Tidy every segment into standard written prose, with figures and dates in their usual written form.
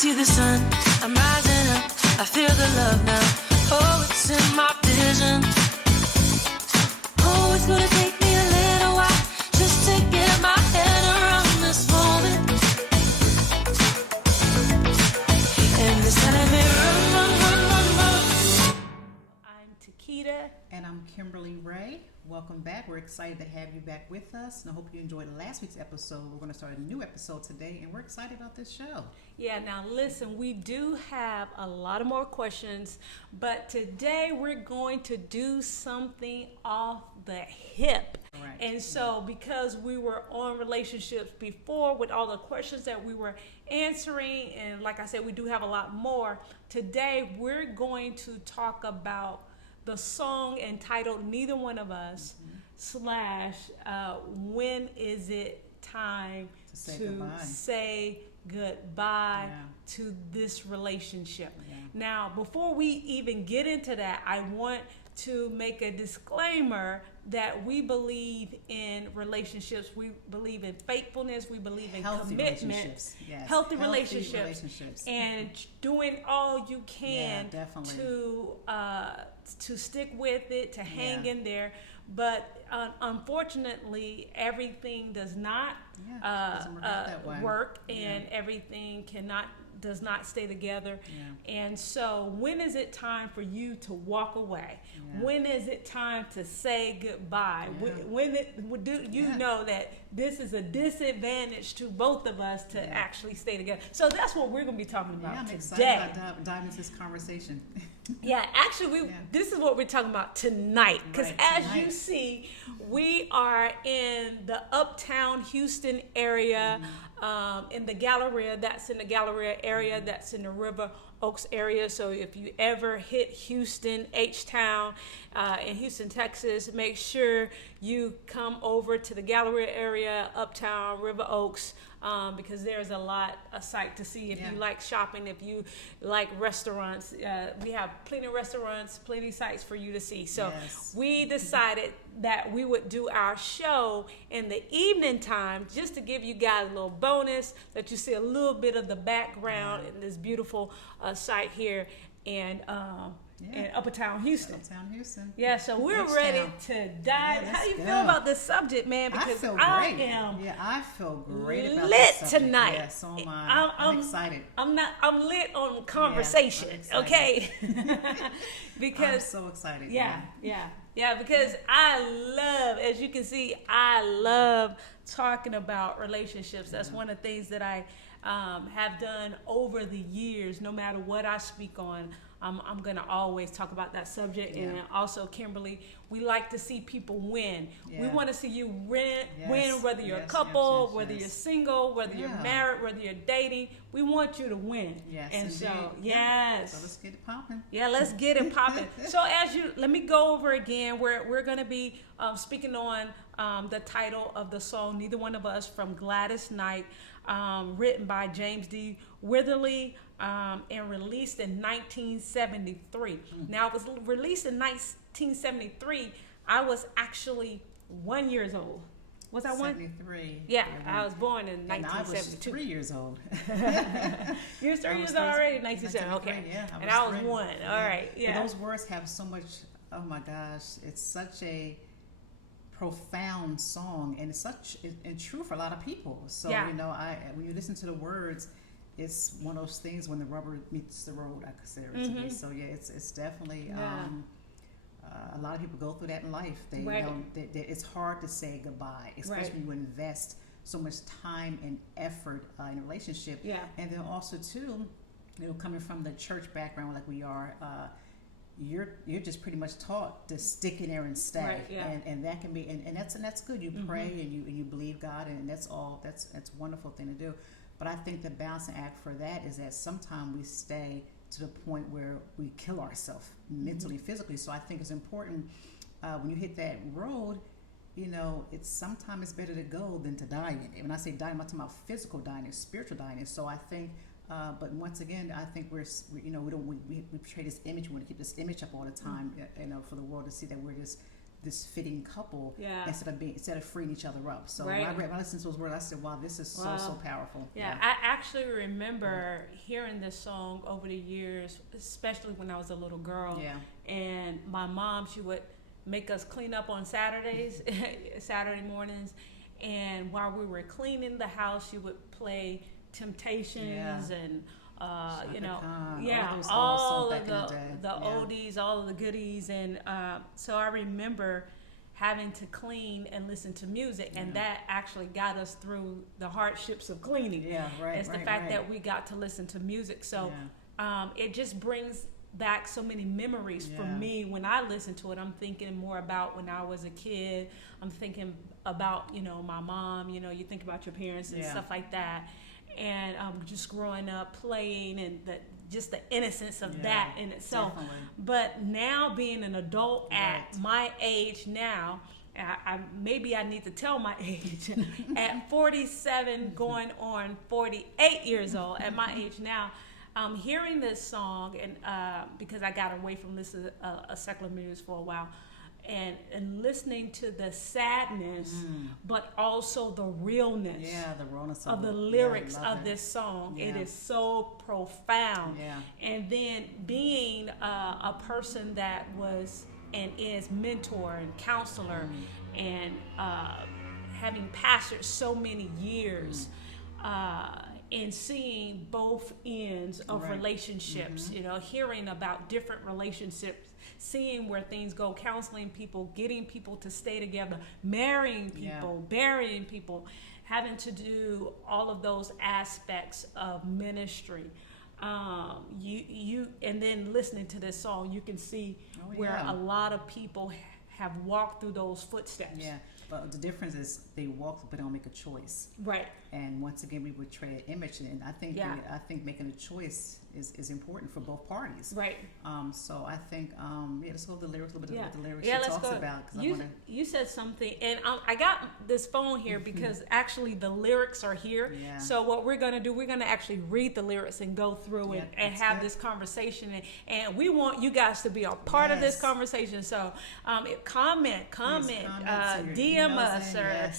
see the sun, I'm rising up, I feel the love now. Oh, it's in my vision. Oh, it's gonna take me a little while just to get my head around this moment. And this time it run. I'm Tquita. And I'm Kimberly Ray. Welcome back. We're excited to have you back with us. And I hope you enjoyed last week's episode. We're going to start a new episode today, and we're excited about this show. Yeah, now listen, we do have a lot of more questions, but today we're going to do something off the hip. Right. And so because we were on relationships before with all the questions that we were answering, and like I said, we do have a lot more, today we're going to talk about the song entitled Neither One of Us / When Is It Time to Say Goodbye to This Relationship. Now, before we even get into that, I want to make a disclaimer that we believe in relationships. We believe in faithfulness. We believe in healthy commitment, relationships. Yes. healthy relationships, and doing all you can to stick with it, to hang in there. But unfortunately, everything does not work, and everything does not stay together. And so when is it time for you to walk away? When is it time to say goodbye? When do you know that this is a disadvantage to both of us to actually stay together? So that's what we're going to be talking about I'm today. excited about diving into this conversation. This is what we're talking about tonight. Because as you see, we are in the Uptown Houston area, in the Galleria. That's in the Galleria area. That's in the River Oaks area. So if you ever hit Houston, H-Town, in Houston, Texas, make sure you come over to the Galleria area, Uptown, River Oaks, because there's a sight to see if you like shopping, if you like restaurants. We have plenty of restaurants, plenty sites for you to see. So we decided that we would do our show in the evening time just to give you guys a little bonus, that you see a little bit of the background in this beautiful site here in Uptown Houston. Uptown Houston. Yeah, so we're ready to dive. How do you feel about this subject, man? Because I feel great. I feel great about lit this subject. tonight. Yeah, so am I. I'm excited. I'm lit on conversation, okay? Because I'm so excited. Because I love, as you can see, I love talking about relationships. That's one of the things that I have done over the years. No matter what I speak on, I'm going to always talk about that subject. And also, Kimberly, we like to see people win. We want to see you win, whether you're a couple, whether you're single, whether you're married, whether you're dating. We want you to win. Yes, and indeed. So let's get it popping. Yeah, let's get it popping. So let me go over again. We're going to be speaking on the title of the song, Neither One of Us, from Gladys Knight, written by James D. Witherly, and released in 1973. Now, it was released in 1973. I was actually 1 year old. Was I 73. Yeah, I was born in 1972. And I was 3 years old. You were 3 years old already in 1973. Okay. And I was 1. All right. Yeah. But those words have so much, oh my gosh, it's such a profound song, and it's true for a lot of people. So, when you listen to the words, it's one of those things when the rubber meets the road, I consider it to be. So it's definitely a lot of people go through that in life. It's hard to say goodbye, especially when you invest so much time and effort in a relationship. And then also too, coming from the church background like we are, you're just pretty much taught to stick in there and stay, and that can be and that's good. You pray and you believe God, and that's all. That's a wonderful thing to do. But I think the balancing act for that is that sometimes we stay to the point where we kill ourselves mentally, physically. So I think it's important when you hit that road, it's sometimes it's better to go than to die in it. When I say die, I'm not talking about physical dying, it's spiritual dying. So I think, but once again, I think we portray this image. We want to keep this image up all the time, for the world to see that we're just this fitting couple Yeah. instead of freeing each other up. So Right. when I listened to those words, I said, wow, this is so powerful. Yeah, I actually remember hearing this song over the years, especially when I was a little girl. Yeah. And my mom, she would make us clean up on Saturdays, Saturday mornings. And while we were cleaning the house, she would play Temptations and you know, Khan, all of the oldies, all of the goodies, and so I remember having to clean and listen to music, and that actually got us through the hardships of cleaning. Yeah, right. It's the fact that we got to listen to music, so it just brings back so many memories for me. When I listen to it, I'm thinking more about when I was a kid. I'm thinking about, you know, my mom. You know, you think about your parents and stuff like that. And just growing up playing and just the innocence of that in itself. Definitely. But now being an adult at my age now, maybe I need to tell my age. At 47 going on 48 years old, at my age now, hearing this song, and because I got away from listening to secular music for a while, and listening to the sadness, but also the realness, of the lyrics of this song. It is so profound. And then being a person that was and is mentor and counselor, and having pastored so many years, and seeing both ends of relationships, you know, hearing about different relationships, seeing where things go, counseling people, getting people to stay together, marrying people, burying people, having to do all of those aspects of ministry. You and then listening to this song, you can see where a lot of people have walked through those footsteps. Yeah, but the difference is they walk, but don't make a choice. Right. And once again, we portray an image, and I think making a choice is important for both parties. Right. So I think let's go to the lyrics, a little bit of what the lyrics she talks about. You said something, and I got this phone here because actually the lyrics are here. Yeah. So what we're gonna do, we're gonna actually read the lyrics and go through and have this conversation, and we want you guys to be a part of this conversation. So comment, DM us, or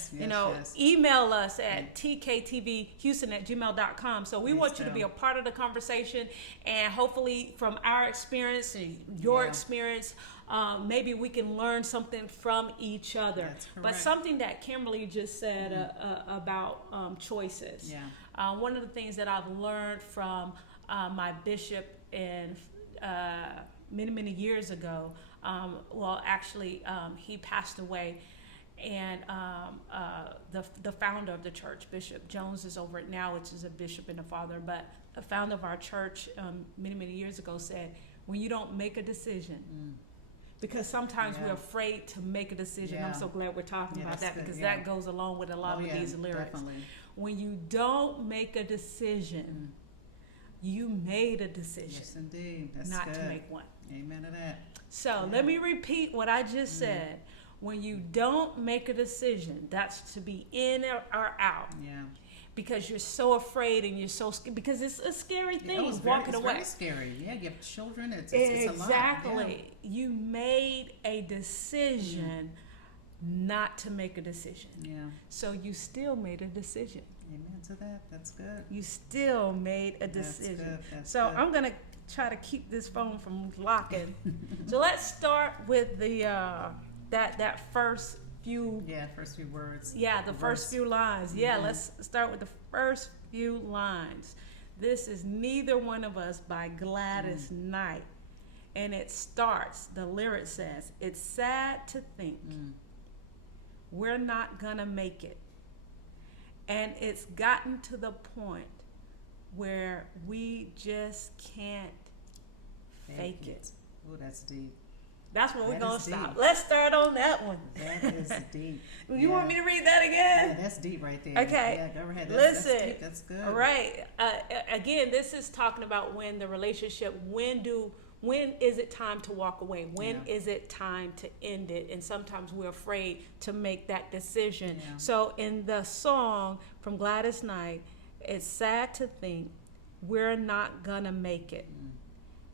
email us at tktvhouston@gmail.com. So we want you to be a part of the conversation, and hopefully from our experience and your experience, maybe we can learn something from each other. But something that Kimberly just said about choices. Yeah. One of the things that I've learned from my bishop and many years ago, he passed away. And the founder of the church, Bishop Jones, is over it now, which is a bishop and a father. But the founder of our church many years ago said, when you don't make a decision, because sometimes we're afraid to make a decision. I'm so glad we're talking about that, because that goes along with a lot of these lyrics. Definitely. When you don't make a decision, you made a decision. Yes, indeed. That's not good. To make one. Amen to that. So let me repeat what I just said. When you don't make a decision, that's to be in or out. Yeah. Because you're so afraid and you're so scared. Because it's a scary thing, walking away. It's very scary. Yeah, you have children. It's exactly. a lot. Exactly. You made a decision not to make a decision. Yeah. So you still made a decision. Amen to that. That's good. You still made a decision. That's good. I'm going to try to keep this phone from locking. So let's start with the... that first few words. Yeah, the first few lines. Yeah, let's start with the first few lines. This is Neither One of Us by Gladys Knight. And it starts, the lyric says, it's sad to think we're not gonna make it. And it's gotten to the point where we just can't fake it. Oh, that's deep. That's where we're going to stop. Let's start on that one. That is deep. You want me to read that again? Yeah, that's deep right there. Okay. Yeah, go ahead. Listen. That's deep. That's good. All right. Again, this is talking about when the relationship, when is it time to walk away? When is it time to end it? And sometimes we're afraid to make that decision. Yeah. So in the song from Gladys Knight, it's sad to think we're not going to make it.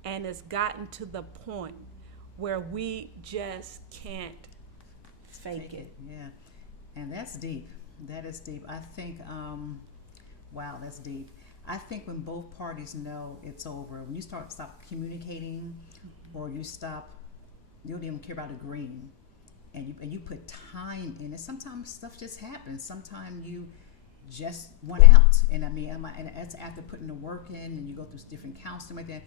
And it's gotten to the point where we just can't fake it. Yeah, and that's deep. That is deep. I think, wow, that's deep. I think when both parties know it's over, when you stop communicating, or you don't even care about agreeing, and you put time in it. Sometimes stuff just happens. Sometimes you just went out, and and it's after putting the work in, and you go through different counseling like that,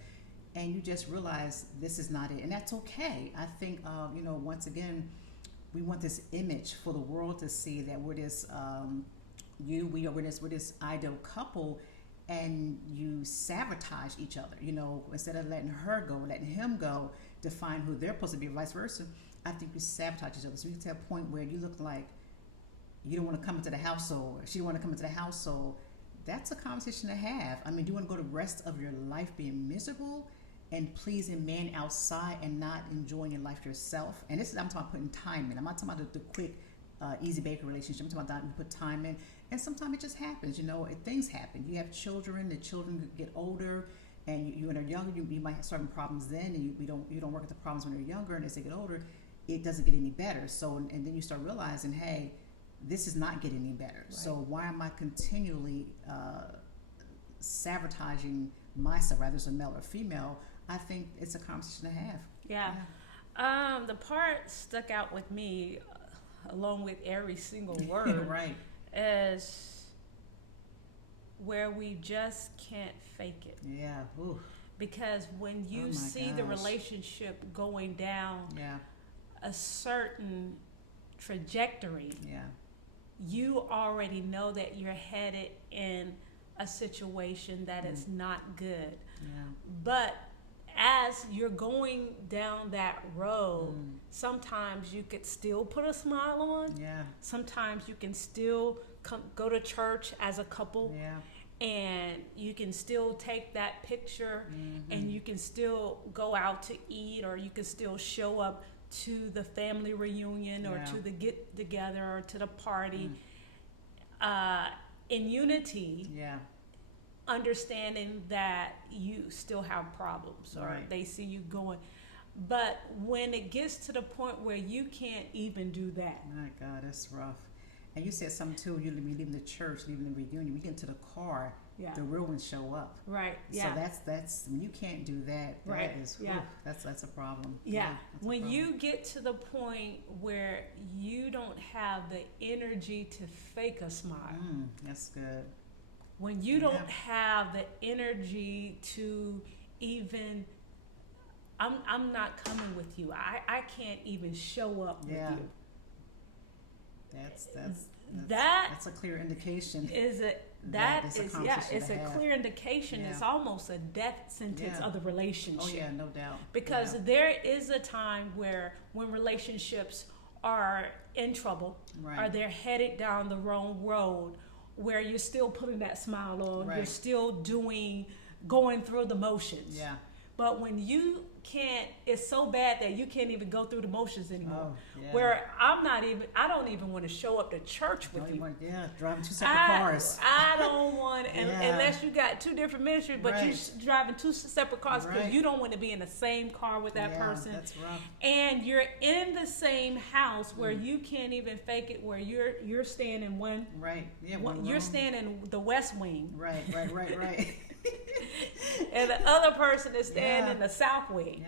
and you just realize this is not it, and that's okay. I think, once again, we want this image for the world to see that we're this, we're this ideal couple, and you sabotage each other. Instead of letting her go, letting him go, to find who they're supposed to be, or vice versa. I think we sabotage each other. So we get to a point where you look like you don't want to come into the household, or she don't want to come into the household. That's a conversation to have. I mean, do you want to go the rest of your life being miserable and pleasing men outside and not enjoying your life yourself? And I'm talking about putting time in. I'm not talking about the quick, easy bake relationship. I'm talking about you put time in. And sometimes it just happens, things happen. You have children, the children get older, and you when they're younger, you might have certain problems then, and you don't work at the problems when they're younger, and as they get older, it doesn't get any better. So, and then you start realizing, hey, this is not getting any better. Right. So why am I continually sabotaging myself, whether it's a male or female? I think it's a conversation to have. Yeah. The part stuck out with me, along with every single word, right, is where we just can't fake it. Yeah. Ooh. Because when you see the relationship going down a certain trajectory, you already know that you're headed in a situation that is not good. Yeah. But as you're going down that road, sometimes you could still put a smile on. Yeah. Sometimes you can still go to church as a couple. Yeah. And you can still take that picture, and you can still go out to eat, or you can still show up to the family reunion, or to the get together, or to the party, in unity. Yeah. Understanding that you still have problems, or they see you going. But when it gets to the point where you can't even do that. My God, that's rough. And you said something too, you leaving the church, leaving the reunion, we get into the car, the real ones show up. Right. Yeah. So that's when you can't do that. That is, that's a problem. Yeah. When you get to the point where you don't have the energy to fake a smile. That's good. When you don't have the energy to even, I'm not coming with you. I can't even show up with you. That's a clear indication. It's a clear indication. It's almost a death sentence of the relationship. Oh yeah, no doubt. Because there is a time where when relationships are in trouble, or they're headed down the wrong road, where you're still putting that smile on, you're still going through the motions. Yeah. But when you can't, it's so bad that you can't even go through the motions anymore. Where I don't even want to show up to church with you. Driving two separate cars. I don't want, unless you got two different ministries, but you're driving two separate cars, because you don't want to be in the same car with that person. That's rough. And you're in the same house where you can't even fake it, where you're staying in one. Right. Yeah. You're staying in the West Wing. Right. And the other person is staying in the South Wing,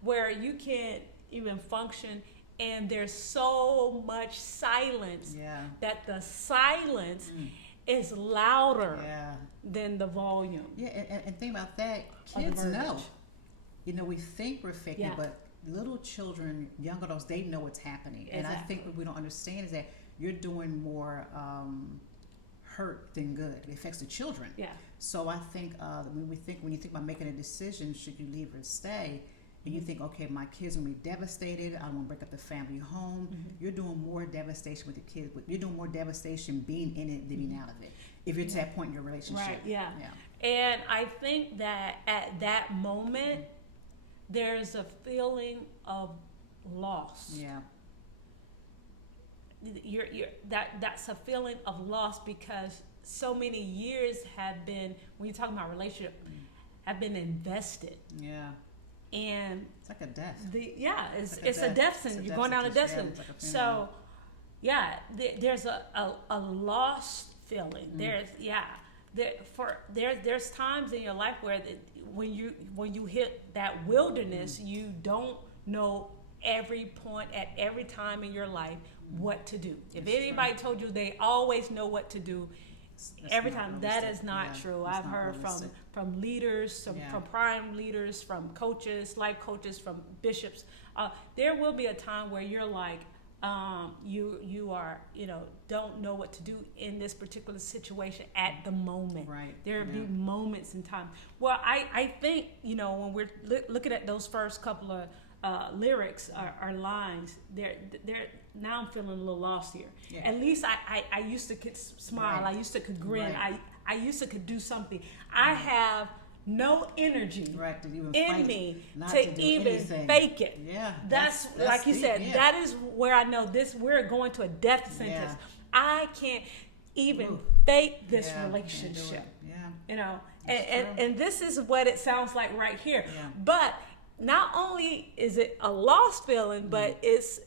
where you can't even function, and there's so much silence that the silence is louder than the volume. Yeah, and think about that. Kids know. We think we're faking, but little children, young adults, they know what's happening. Exactly. And I think what we don't understand is that you're doing more hurt than good. It affects the children. Yeah. So I think when you think about making a decision, should you leave or stay, and you think, okay, my kids are gonna be devastated, I don't want to break up the family home. You're doing more devastation with the kids, but you're doing more devastation being in it than being out of it. If you're to that point in your relationship. Right. Yeah. And I think that at that moment, there's a feeling of loss. Yeah. That's a feeling of loss, because so many years have been, when you're talking about relationship, have been invested and it's like a death. It's a death sentence. You're going down a death sentence. Like a so, there's a lost feeling. There's times in your life where when you hit that wilderness, you don't know every point at every time in your life what to do. If anybody told you they always know what to do every time, that is not true. I've heard from leaders, from prime leaders, from coaches, life coaches, from bishops. There will be a time where you're like, you are, don't know what to do in this particular situation at the moment. Right. There will be moments in time. Well, I think, when we're looking at those first couple of lyrics or lines, they're now I'm feeling a little lost here. Yeah. At least I used to could smile. Right. I used to could grin. Right. I used to could do something. I have no energy in me to even anything. Fake it. Yeah, that's like you said. Yeah. That is where I know we're going to a death sentence. Yeah. I can't even fake this relationship. Yeah, and this is what it sounds like right here. Yeah. But not only is it a lost feeling, but it's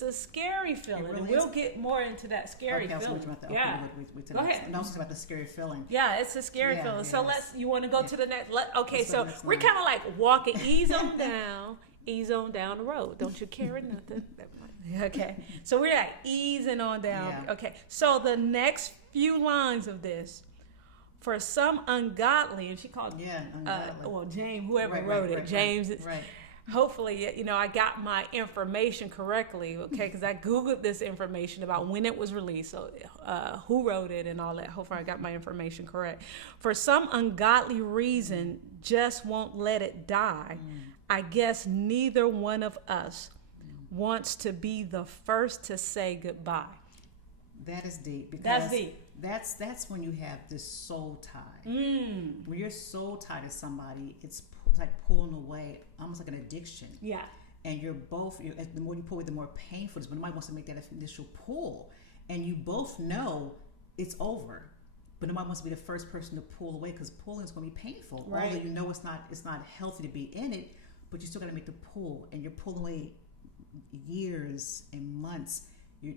a scary feeling. Really, and we'll get more into that scary feeling. Go ahead. No, it's about the scary feeling. Yeah, it's a scary feeling. So you want to go to the next? So we're kind of like walking, ease on down the road. Don't you carry nothing. Okay. So we're like easing on down. Yeah. Okay. So the next few lines of this. For some ungodly, and she called James, whoever wrote it, James. Hopefully, I got my information correctly, okay? Because I Googled this information about when it was released, so who wrote it and all that. Hopefully, I got my information correct. For some ungodly reason, just won't let it die. I guess neither one of us wants to be the first to say goodbye. That is deep. Because that's deep. That's when you have this soul tie. When you're soul tied to somebody, it's like pulling away, almost like an addiction. Yeah. And the more you pull away, the more painful it is. But nobody wants to make that initial pull, and you both know it's over. But nobody wants to be the first person to pull away because pulling is going to be painful. Right. Although you know it's not healthy to be in it, but you still got to make the pull, and you're pulling away years and months.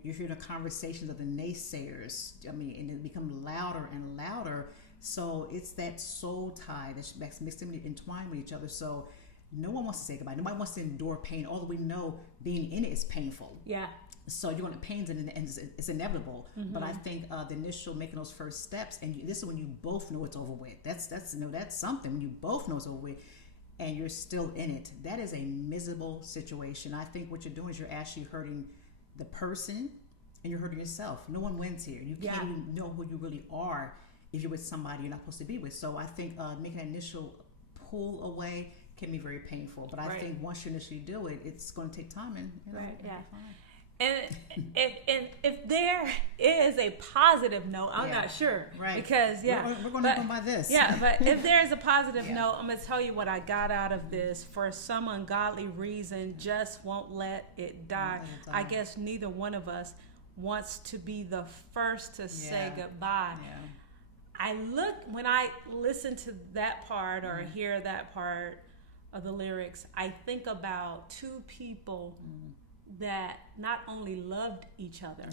You're hearing the conversations of the naysayers. And it becomes louder and louder. So it's that soul tie that's mixed and entwined with each other. So no one wants to say goodbye. Nobody wants to endure pain. Although we know being in it is painful. Yeah. So you're going to pains and it's inevitable. Mm-hmm. But I think the initial making those first steps, and this is when you both know it's over with. That's something when you both know it's over with, and you're still in it. That is a miserable situation. I think what you're doing is you're actually hurting the person, and you're hurting yourself. No one wins here. You can't even know who you really are if you're with somebody you're not supposed to be with. So I think making an initial pull away can be very painful. But I think once you initially do it, it's going to take time, and it'll be fine. And if there is a positive note, I'm not sure, because we're going to go by this. But if there is a positive note, I'm going to tell you what I got out of this. For some ungodly reason, just won't let it die. I guess neither one of us wants to be the first to say goodbye. When I listen to that part or hear that part of the lyrics, I think about two people that not only loved each other,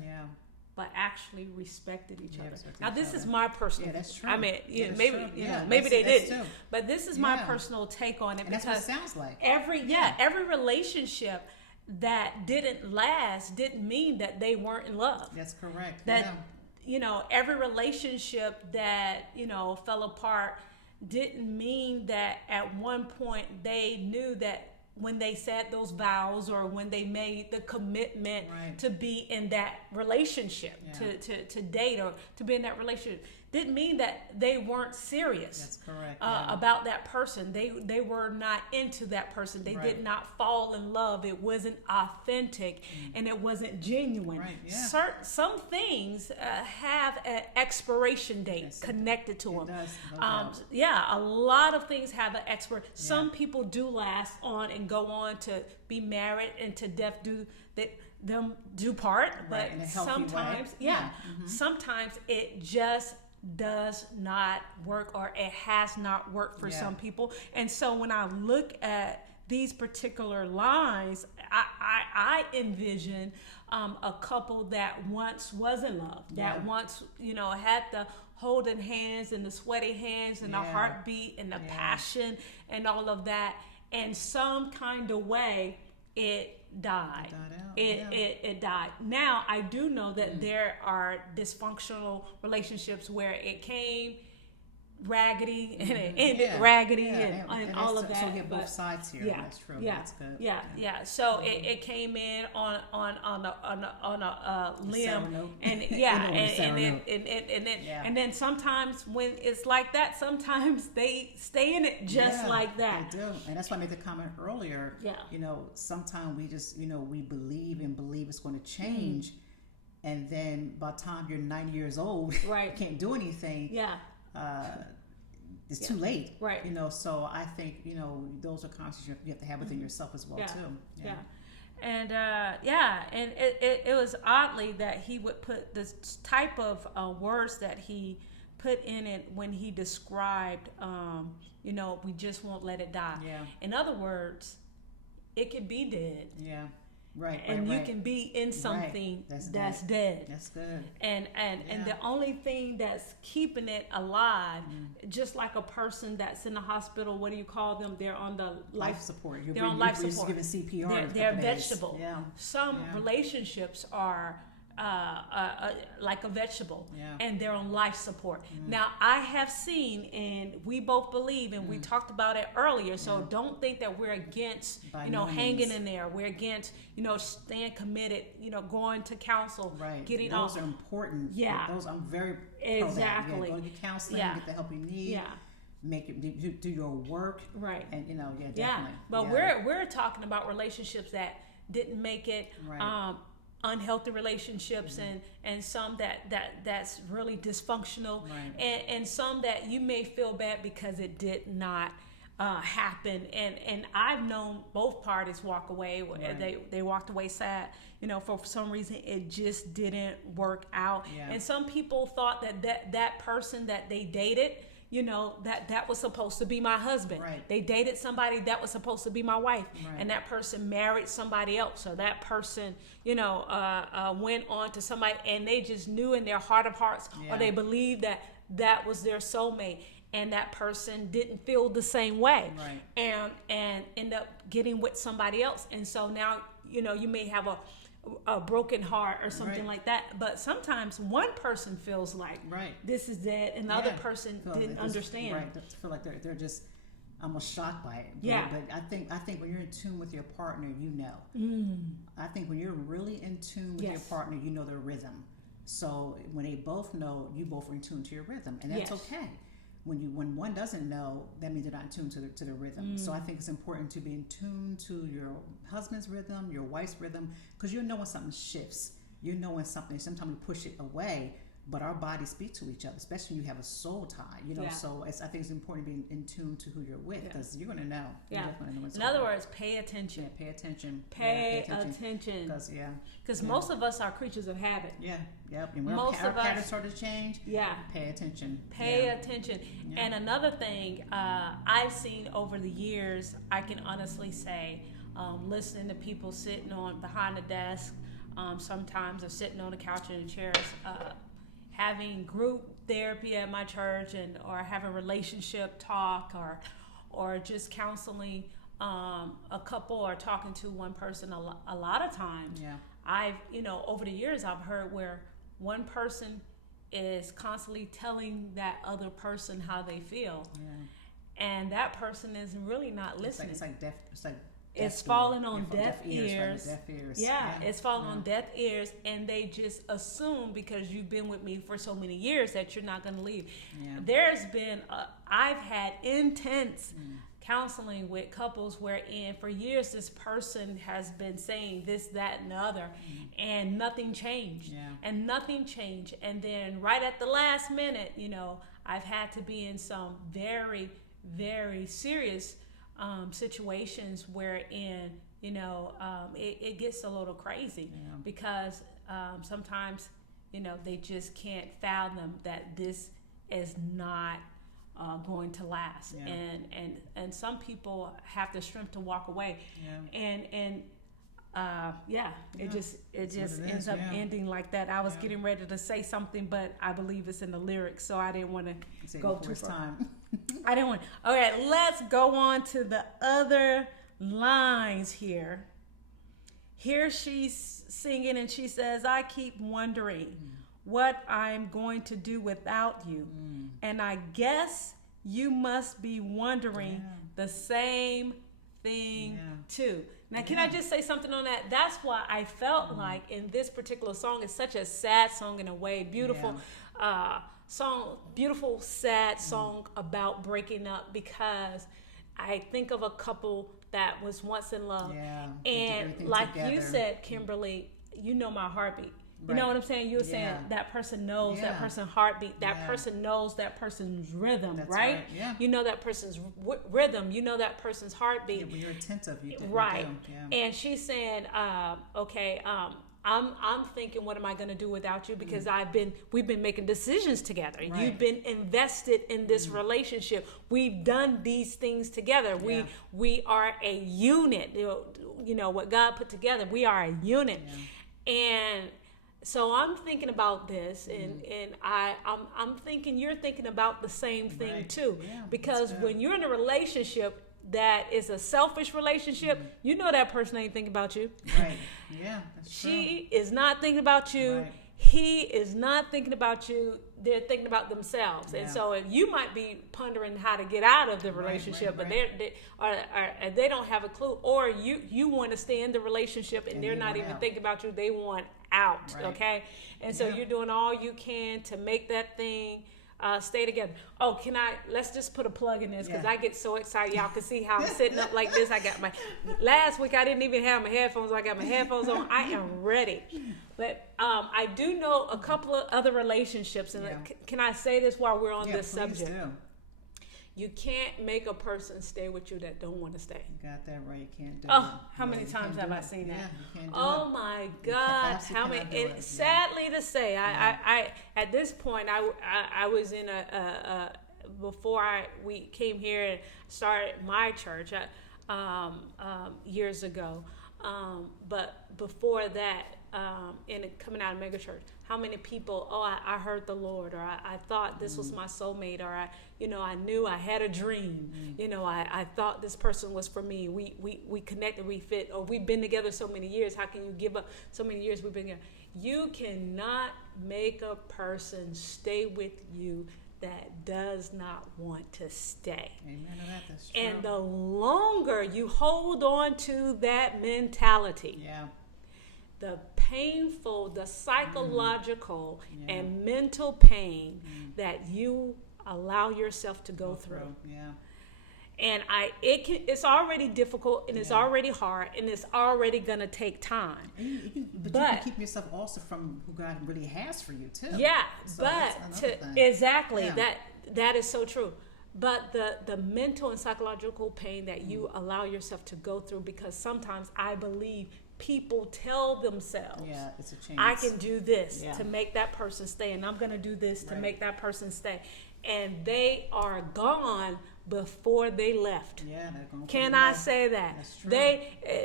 but actually respected each other. Now, this is my personal. Yeah, that's true. I mean, maybe they didn't, but this is my personal take on it. And that's what it sounds like. Every relationship that didn't last didn't mean that they weren't in love. That's correct. Every relationship that fell apart didn't mean that at one point they knew that when they said those vows or when they made the commitment to be in that relationship, to date or to be in that relationship, didn't mean that they weren't serious. That's correct. About that person. They were not into that person. They did not fall in love. It wasn't authentic and it wasn't genuine. Right. Yeah. Some things have an expiration date connected to them. It does. A lot of things have an expiration. Some people do last on and go on to be married and to death them do part, but sometimes sometimes it just does not work, or it has not worked for some people. And so when I look at these particular lines, I envision a couple that once was in love, that once, had the holding hands and the sweaty hands and the heartbeat and the passion and all of that. And some kind of way it died. It died. Now, I do know that there are dysfunctional relationships where it came raggedy and it ended raggedy and all of that. So you get both sides here. That's true. That's good. So it came in on a limb, and then sometimes when it's like that, sometimes they stay in it just like that. They do, and that's why I made the comment earlier. Sometimes we just we believe it's going to change, and then by the time you're 90 years old, you can't do anything. It's too late, right? So I think those are conversations you have to have within yourself as well too. And and it was oddly that he would put this type of words that he put in it when he described, we just won't let it die. In other words, it could be dead. And you can be in something that's dead. That's good. And the only thing that's keeping it alive, just like a person that's in the hospital, what do you call them? They're on the life support. They're on life support. Giving CPR. They're vegetable. Some relationships are like a vegetable, and they're on life support. Now, I have seen, and we both believe, and we talked about it earlier, so don't think that we're against, hanging in there. We're against, staying committed, going to counsel, getting those are important. Those I'm very exactly. Go get counseling, get the help you need. Make it do your work. And definitely. But we're talking about relationships that didn't make it. Unhealthy relationships, and some that's really dysfunctional, and some that you may feel bad because it did not happen, and I've known both parties walk away. They walked away sad, for some reason it just didn't work out. And some people thought that person that they dated, that was supposed to be my husband. They dated somebody that was supposed to be my wife, and that person married somebody else, or that person, went on to somebody, and they just knew in their heart of hearts, or they believed that was their soulmate, and that person didn't feel the same way, and end up getting with somebody else. And so now, you may have a broken heart or something like that, but sometimes one person feels like this is dead, and the other person didn't understand. Feel like they're just almost shocked by it. But I think when you're in tune with your partner, I think when you're really in tune with your partner, their rhythm. So when they both know, you both are in tune to your rhythm, and that's okay. When one doesn't know, that means they're not in tune to the rhythm. So I think it's important to be in tune to your husband's rhythm, your wife's rhythm, because you know when something shifts. You know when something, sometimes we push it away, but our bodies speak to each other, especially when you have a soul tie, so I think it's important to be in tune to who you're with, because you're going to know. In other words, pay attention. Pay attention. Pay attention. Because most of us are creatures of habit. And when our patterns start to change, pay attention. Pay attention. And another thing I've seen over the years, I can honestly say, listening to people sitting behind the desk, sometimes, or sitting on the couch in the chairs, having group therapy at my church, or having relationship talk, or just counseling a couple, or talking to one person. A lot of times, I've over the years, I've heard where one person is constantly telling that other person how they feel, and that person is really not listening. It's falling on deaf ears. It's falling on deaf ears, and they just assume because you've been with me for so many years that you're not going to leave. There's been, I've had intense counseling with couples wherein for years this person has been saying this, that, and the other, and nothing changed. And nothing changed. And then right at the last minute, I've had to be in some very, very serious situations wherein it gets a little crazy, because sometimes they just can't fathom that this is not going to last, and and some people have the strength to walk away. It just ends up ending like that. I was getting ready to say something, but I believe it's in the lyrics, so I didn't want to go too far. I didn't want. All right, let's go on to the other lines here. Here she's singing and she says, I keep wondering what I'm going to do without you. And I guess you must be wondering the same thing too. Now, can I just say something on that? That's why I felt like in this particular song, it's such a sad song in a way. Beautiful song, beautiful, sad song about breaking up, because I think of a couple that was once in love. And like you said, Kimberly, you know my heartbeat. You know what I'm saying? You were saying that person knows that person's heartbeat. That person knows that person's rhythm, right? You know that person's rhythm. You know that person's heartbeat. When you're attentive, you do. Right. And she's saying, I'm thinking, what am I going to do without you? Because we've been making decisions together. Right. You've been invested in this relationship. We've done these things together. We are a unit. You know what God put together. We are a unit. And so I'm thinking about this, and I'm thinking you're thinking about the same thing too. Because when you're in a relationship that is a selfish relationship, you know that person ain't thinking about you. Right. Yeah. That's true. She is not thinking about you. Right. He is not thinking about you. They're thinking about themselves. And so you might be pondering how to get out of the relationship, but they don't have a clue. Or you want to stay in the relationship and they're not even thinking about you. They want out, okay? And so you're doing all you can to make that thing stay together. Oh, let's just put a plug in this, because I get so excited. Y'all can see how I'm sitting up like this. I got last week I didn't even have my headphones. I got my headphones on. I am ready. But I do know a couple of other relationships, and can I say this while we're on this subject? Do. You can't make a person stay with you that don't want to stay. You got that right. You can't do it. Oh, how many times have I seen that? You can't do it. My God. How many? Sadly to say, I at this point, I was in before we came here and started my church years ago. But before that, coming out of mega church, how many people, I heard the Lord, or I thought this was my soulmate, or I knew I had a dream. I thought this person was for me. We connected, we fit, or we've been together so many years. How can you give up so many years we've been together? You cannot make a person stay with you that does not want to stay. Amen to that. That's true. And the longer you hold on to that mentality, the painful, the psychological and mental pain that you allow yourself to go through. And it's already difficult, and it's already hard, and it's already gonna take time. But you can keep yourself also from who God really has for you too. So that is so true. But the mental and psychological pain that you allow yourself to go through, because sometimes I believe people tell themselves, it's a chance. I can do this to make that person stay, and I'm going to do this to make that person stay. And they are gone before they left. Can I say that? That's true.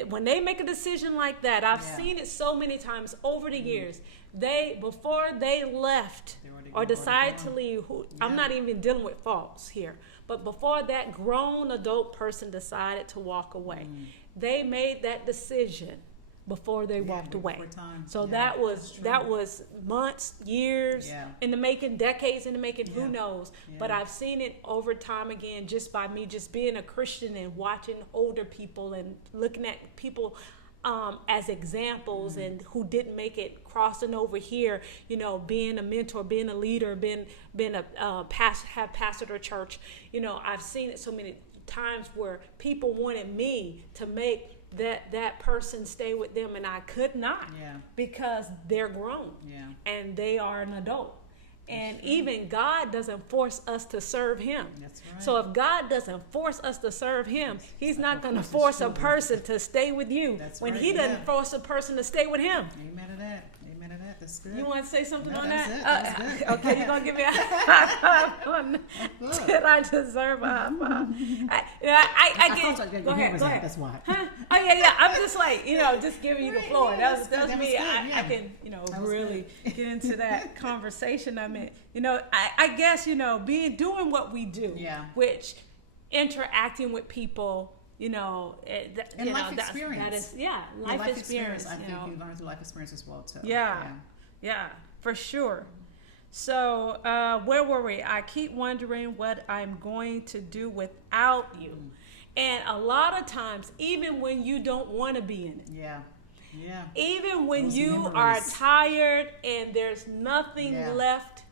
When they make a decision like that, I've seen it so many times over the years. Before they left or decided to leave, I'm not even dealing with faults here, but before that grown adult person decided to walk away, they made that decision before they walked away. So that was months, years in the making, decades in the making, who knows. But I've seen it over time again, just by me just being a Christian and watching older people and looking at people as examples and who didn't make it, crossing over here, being a mentor, being a leader, being a pastored a church. I've seen it so many times where people wanted me to make that person stay with them, and I could not, because they're grown and they are an adult. And even God doesn't force us to serve him. That's right. So if God doesn't force us to serve him, he's not going to force a person to stay with you when he doesn't force a person to stay with him. Amen to that. Amen to that. That's good. You want to say something on that's that? It. That's good. Okay, you're going to give me a high five on that. Did I deserve a high five? I get, go ahead. That's why. Huh? Oh, yeah. I'm just like, just giving you the floor. Yeah, that was me. good, I can, really get into that conversation. I mean, I guess, doing what we do, which interacting with people, and life experience. Life experience. I think you learn through life experience as well too. Yeah, for sure. So where were we? I keep wondering what I'm going to do without you. And a lot of times, even when you don't want to be in it. Yeah. Even when those you memories. are tired and there's nothing left,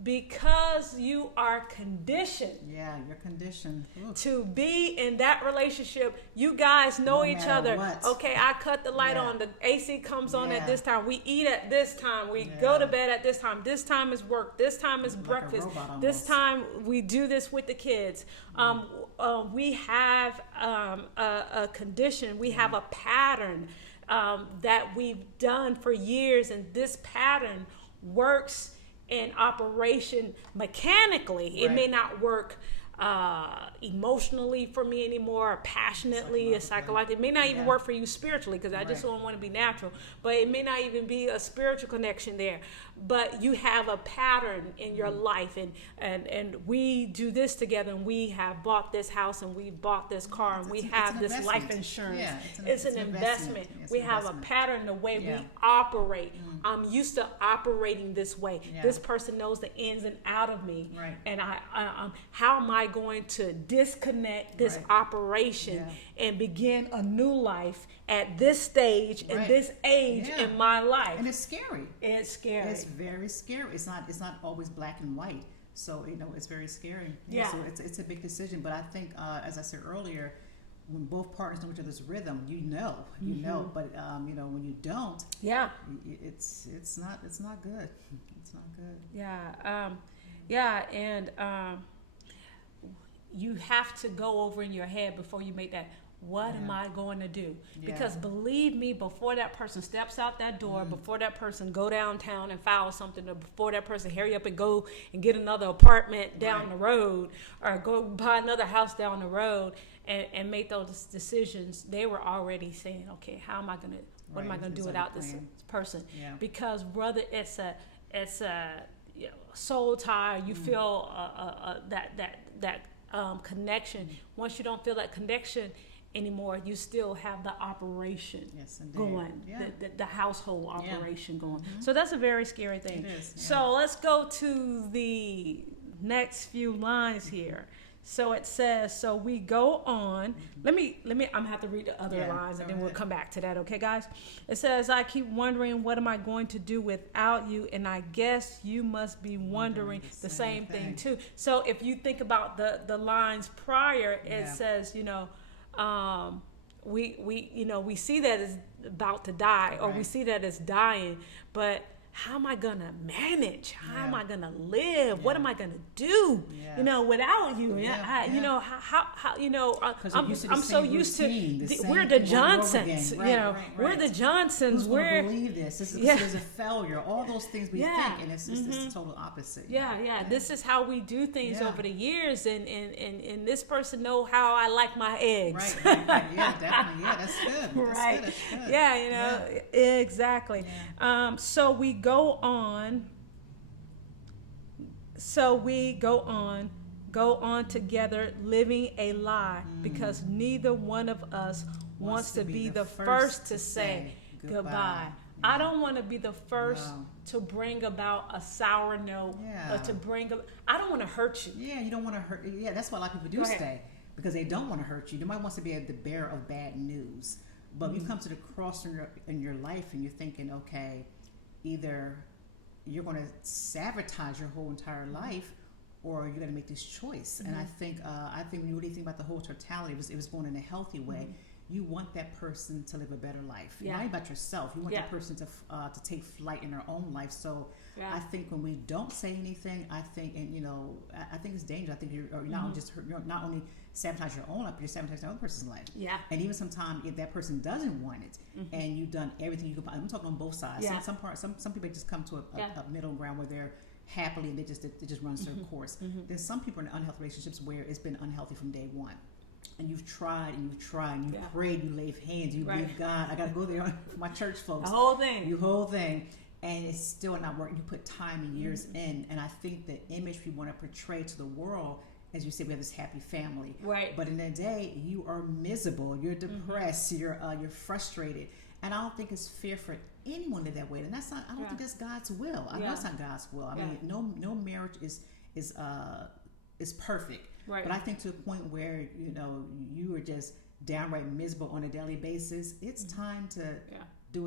because you are conditioned. Yeah, you're conditioned. To be in that relationship. You guys know each other. What. Okay, I cut the light on. The AC comes on at this time. We eat at this time. We go to bed at this time. This time is work. This time is breakfast. This time we do this with the kids. We have a condition. We have a pattern that we've done for years, and this pattern works in operation mechanically. It may not work emotionally for me anymore, or passionately, or psychologically. It may not even work for you spiritually, because I just don't want to be natural. But it may not even be a spiritual connection there. But you have a pattern in your life, and we do this together, and we have bought this house, and we bought this car, and we have this life insurance. Yeah, it's an investment. We have a pattern, the way we operate. I'm used to operating this way. This person knows the ins and out of me, and how am I going to disconnect this operation and begin a new life at this stage and this age in my life? And it's scary. It's scary. It's very scary. It's not always black and white. So it's very scary. So it's a big decision. But I think, as I said earlier, when both partners know each other's rhythm, you know. But when you don't, it's not good. It's not good. And you have to go over in your head before you make that. What am I going to do? Because believe me, before that person steps out that door, before that person go downtown and file something, or before that person hurry up and go and get another apartment down the road, or go buy another house down the road and make those decisions, they were already saying, okay, what am I going to do without this person? Because whether it's a soul tie, you feel that connection. Once you don't feel that connection anymore, you still have the operation going, the household operation going. So that's a very scary thing. It is, So let's go to the next few lines here. So it says, so we go on. Let me, I'm gonna have to read the other lines, and then we'll come back to that, okay, guys? It says, I keep wondering, what am I going to do without you? And I guess you must be wondering the same thing too. So if you think about the lines prior, it says, we see that it's about to die, or we see that it's dying, but how am I gonna manage? How am I gonna live? What am I gonna do? Without you. I'm so used to. We're the Johnsons. We're the Johnsons. Who's gonna believe this? This is a failure. All those things we think, and it's the total opposite. This is how we do things over the years, and this person know how I like my eggs. Right. Yeah, definitely. Yeah, that's good. Right. That's good. Exactly. So we go on. Go on together, living a lie, because neither one of us wants to be the first to say goodbye. I don't want to be the first to bring about a sour note, or I don't want to hurt you. Yeah, you don't want to hurt. Yeah, that's why a lot of people do stay, because they don't want to hurt you. Nobody wants to be the bearer of bad news. But you come to the cross in your life, and you're thinking, okay, either you're going to sabotage your whole entire life, or you're going to make this choice. And I think when you really think about the whole totality, it was going in a healthy way. you want that person to live a better life. Yeah. Not about yourself. You want Yeah. that person to take flight in their own life. So Yeah. I think when we don't say anything, I think it's dangerous. I think you're not only sabotage your own life, but you're sabotaging the other person's life. Yeah. And even sometimes if that person doesn't want it, and you've done everything you could, I'm talking on both sides. Yeah. Some people just come to a middle ground where they're happily and they just run a certain course. There's some people in unhealthy relationships where it's been unhealthy from day one. And you've tried and you've prayed, you laid hands, you believe God. I got to go there for my church folks. The whole thing. And it's still not working. You put time and years in. And I think the image we want to portray to the world, as you said, we have this happy family. Right. But in the day, you are miserable. You're depressed. You're frustrated. And I don't think it's fair for anyone to live that way. And that's not. I don't think that's God's will. I know it's not God's will. I mean, no marriage is perfect. Right. But I think to a point where you are just downright miserable on a daily basis, it's time to do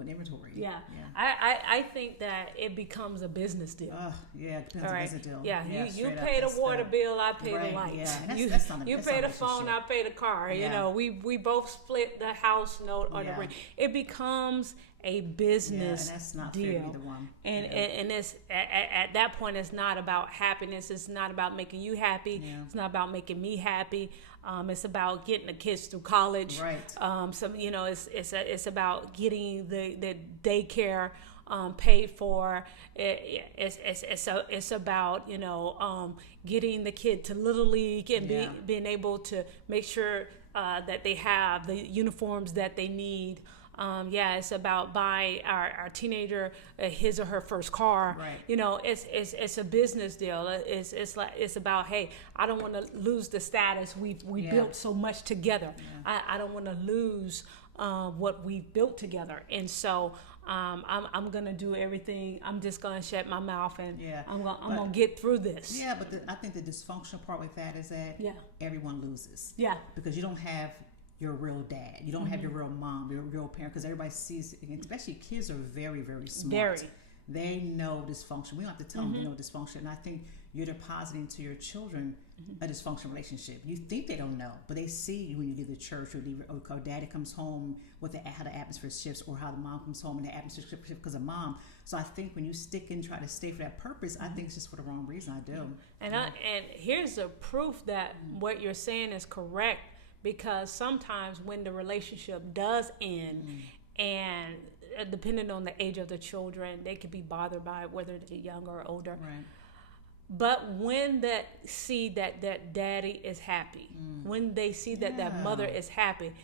an inventory. Yeah. I think that it becomes a business deal. It depends on the business deal. Yeah, you pay the water bill, I pay the lights. Yeah. You pay the phone, I pay the car. Yeah. We both split the house note or the rent. It becomes a business and that's not deal. fair to either one. And it's at that point, it's not about happiness. It's not about making you happy. Yeah. It's not about making me happy. It's about getting the kids through college. Right. It's about getting the daycare paid for. It's about getting the kid to Little League and being able to make sure that they have the uniforms that they need. It's about buying our teenager his or her first car. Right. It's a business deal. It's about, hey, I don't want to lose the status we built so much together. Yeah. I don't want to lose what we built together, and so I'm gonna do everything. I'm just gonna shut my mouth and I'm gonna get through this. Yeah, but I think the dysfunctional part with that is that everyone loses. Yeah, because you don't have your real dad. You don't have your real mom, your real parent, because everybody sees, especially kids are very, very smart. They know dysfunction. We don't have to tell them they know dysfunction. And I think you're depositing to your children a dysfunctional relationship. You think they don't know, but they see you when you leave the church or daddy comes home with how the atmosphere shifts, or how the mom comes home and the atmosphere shifts because of mom. So I think when you stick and try to stay for that purpose, I think it's just for the wrong reason. I do. And here's the proof that what you're saying is correct. Because sometimes when the relationship does end, and depending on the age of the children, they could be bothered by it, whether they're younger or older. Right. But when that see that daddy is happy, when they see that mother is happy,